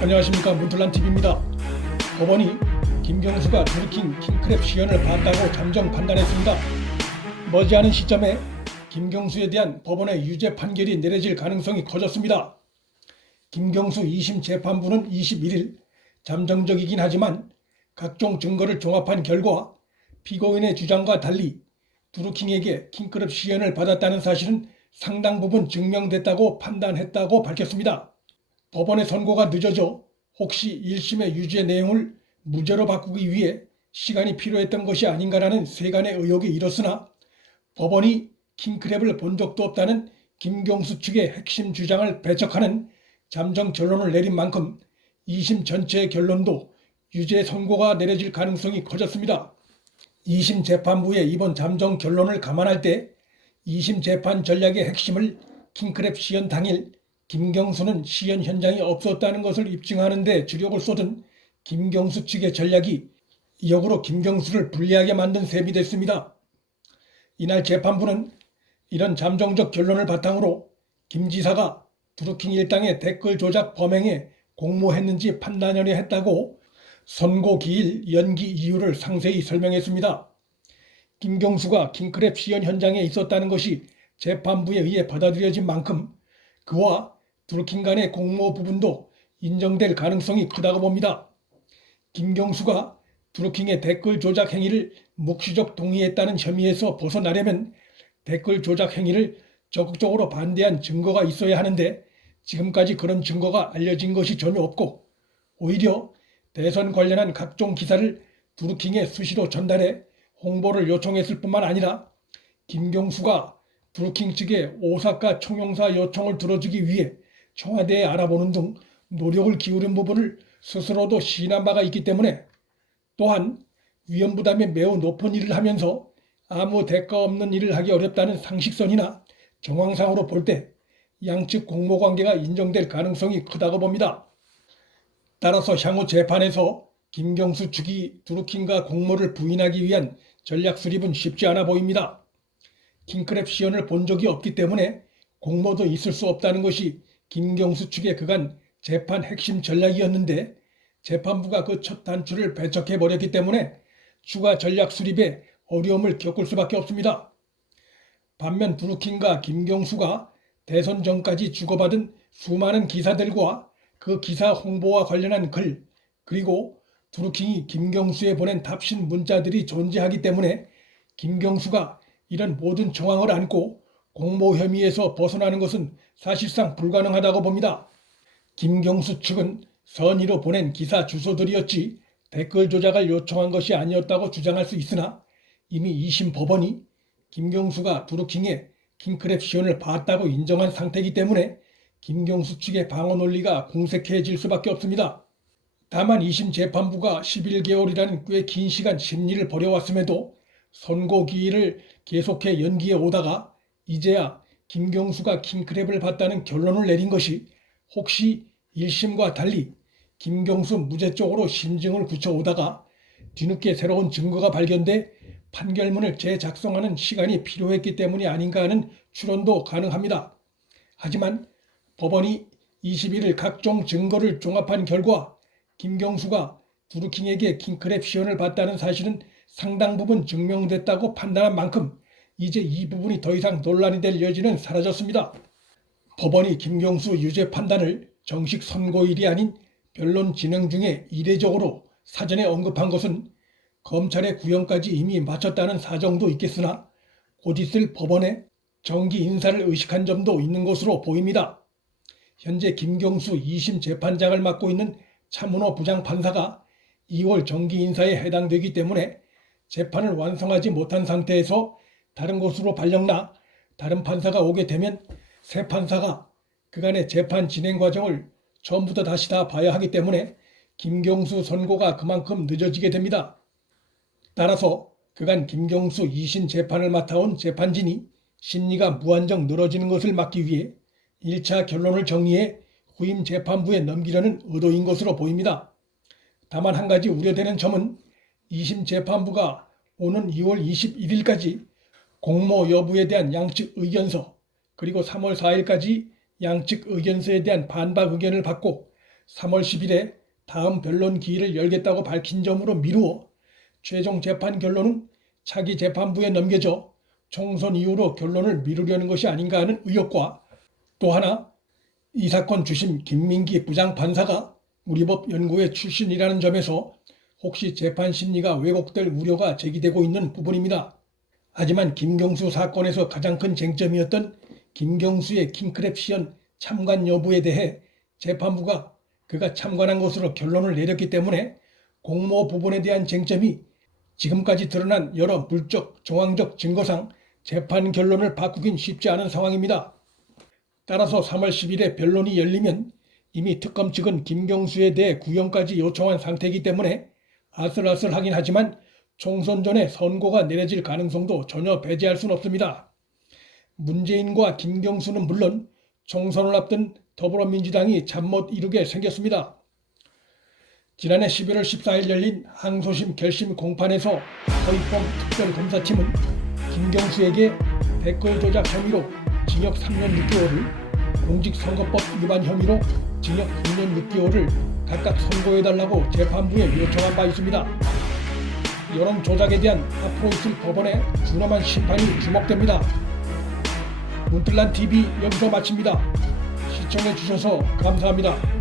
안녕하십니까, 문틀란TV입니다. 법원이 김경수가 드루킹 킹크랩 시연을 봤다고 잠정 판단했습니다. 머지않은 시점에 김경수에 대한 법원의 유죄 판결이 내려질 가능성이 커졌습니다. 김경수 2심 재판부는 21일 잠정적이긴 하지만 각종 증거를 종합한 결과 피고인의 주장과 달리 드루킹에게 킹크랩 시연을 받았다는 사실은 상당 부분 증명됐다고 판단했다고 밝혔습니다. 법원의 선고가 늦어져 혹시 1심의 유죄 내용을 무죄로 바꾸기 위해 시간이 필요했던 것이 아닌가라는 세간의 의혹이 일었으나 법원이 킹크랩을 본 적도 없다는 김경수 측의 핵심 주장을 배척하는 잠정 결론을 내린 만큼 2심 전체의 결론도 유죄 선고가 내려질 가능성이 커졌습니다. 2심 재판부의 이번 잠정 결론을 감안할 때 2심 재판 전략의 핵심을 킹크랩 시연 당일 김경수는 시연 현장에 없었다는 것을 입증하는 데 주력을 쏟은 김경수 측의 전략이 역으로 김경수를 불리하게 만든 셈이 됐습니다. 이날 재판부는 이런 잠정적 결론을 바탕으로 김 지사가 드루킹 일당의 댓글 조작 범행에 공모했는지 판단하려 했다고 선고 기일 연기 이유를 상세히 설명했습니다. 김경수가 킹크랩 시연 현장에 있었다는 것이 재판부에 의해 받아들여진 만큼 그와 드루킹 간의 공모 부분도 인정될 가능성이 크다고 봅니다. 김경수가 드루킹의 댓글 조작 행위를 묵시적 동의했다는 혐의에서 벗어나려면 댓글 조작 행위를 적극적으로 반대한 증거가 있어야 하는데 지금까지 그런 증거가 알려진 것이 전혀 없고 오히려 대선 관련한 각종 기사를 드루킹에 수시로 전달해 홍보를 요청했을 뿐만 아니라 김경수가 드루킹 측의 오사카 총영사 요청을 들어주기 위해 청와대에 알아보는 등 노력을 기울인 부분을 스스로도 시인한 바가 있기 때문에 또한 위험부담이 매우 높은 일을 하면서 아무 대가 없는 일을 하기 어렵다는 상식선이나 정황상으로 볼 때 양측 공모관계가 인정될 가능성이 크다고 봅니다. 따라서 향후 재판에서 김경수 측이 드루킹과 공모를 부인하기 위한 전략 수립은 쉽지 않아 보입니다. 킹크랩 시연을 본 적이 없기 때문에 공모도 있을 수 없다는 것이 김경수 측의 그간 재판 핵심 전략이었는데 재판부가 그 첫 단추를 배척해버렸기 때문에 추가 전략 수립에 어려움을 겪을 수밖에 없습니다. 반면 드루킹과 김경수가 대선 전까지 주고받은 수많은 기사들과 그 기사 홍보와 관련한 글 그리고 드루킹이 김경수에 보낸 답신 문자들이 존재하기 때문에 김경수가 이런 모든 정황을 안고 공모 혐의에서 벗어나는 것은 사실상 불가능하다고 봅니다. 김경수 측은 선의로 보낸 기사 주소들이었지 댓글 조작을 요청한 것이 아니었다고 주장할 수 있으나 이미 2심 법원이 김경수가 드루킹의 킹크랩 시연을 봤다고 인정한 상태이기 때문에 김경수 측의 방어 논리가 공색해질 수밖에 없습니다. 다만 2심 재판부가 11개월이라는 꽤 긴 시간 심리를 벌여왔음에도 선고 기일을 계속해 연기해 오다가 이제야 김경수가 킹크랩을 봤다는 결론을 내린 것이 혹시 1심과 달리 김경수 무죄 쪽으로 심증을 굳혀오다가 뒤늦게 새로운 증거가 발견돼 판결문을 재작성하는 시간이 필요했기 때문이 아닌가 하는 추론도 가능합니다. 하지만 법원이 21일 각종 증거를 종합한 결과 김경수가 드루킹에게 킹크랩 시연을 봤다는 사실은 상당 부분 증명됐다고 판단한 만큼 이제 이 부분이 더 이상 논란이 될 여지는 사라졌습니다. 법원이 김경수 유죄 판단을 정식 선고일이 아닌 변론 진행 중에 이례적으로 사전에 언급한 것은 검찰의 구형까지 이미 마쳤다는 사정도 있겠으나 곧 있을 법원의 정기 인사를 의식한 점도 있는 것으로 보입니다. 현재 김경수 2심 재판장을 맡고 있는 차문호 부장판사가 2월 정기 인사에 해당되기 때문에 재판을 완성하지 못한 상태에서 다른 곳으로 발령나 다른 판사가 오게 되면 새 판사가 그간의 재판 진행 과정을 처음부터 다시 다 봐야 하기 때문에 김경수 선고가 그만큼 늦어지게 됩니다. 따라서 그간 김경수 2심 재판을 맡아온 재판진이 심리가 무한정 늘어지는 것을 막기 위해 1차 결론을 정리해 후임 재판부에 넘기려는 의도인 것으로 보입니다. 다만 한 가지 우려되는 점은 2심 재판부가 오는 2월 21일까지 공모 여부에 대한 양측 의견서 그리고 3월 4일까지 양측 의견서에 대한 반박 의견을 받고 3월 10일에 다음 변론 기일을 열겠다고 밝힌 점으로 미루어 최종 재판 결론은 차기 재판부에 넘겨져 총선 이후로 결론을 미루려는 것이 아닌가 하는 의혹과 또 하나 이 사건 주심 김민기 부장판사가 우리법 연구회 출신이라는 점에서 혹시 재판 심리가 왜곡될 우려가 제기되고 있는 부분입니다. 하지만 김경수 사건에서 가장 큰 쟁점이었던 김경수의 킹크랩 시연 참관 여부에 대해 재판부가 그가 참관한 것으로 결론을 내렸기 때문에 공모 부분에 대한 쟁점이 지금까지 드러난 여러 물적, 정황적 증거상 재판 결론을 바꾸긴 쉽지 않은 상황입니다. 따라서 3월 10일에 변론이 열리면 이미 특검 측은 김경수에 대해 구형까지 요청한 상태이기 때문에 아슬아슬하긴 하지만 총선 전에 선고가 내려질 가능성도 전혀 배제할 수는 없습니다. 문재인과 김경수는 물론 총선을 앞둔 더불어민주당이 잠 못 이루게 생겼습니다. 지난해 11월 14일 열린 항소심 결심 공판에서 허위범 특별검사팀은 김경수에게 댓글 조작 혐의로 징역 3년 6개월을, 공직선거법 위반 혐의로 징역 6년 6개월을 각각 선고해달라고 재판부에 요청한 바 있습니다. 여론 조작에 대한 앞으로 있을 법원의 준엄한 심판이 주목됩니다. 문틀란TV 여기서 마칩니다. 시청해주셔서 감사합니다.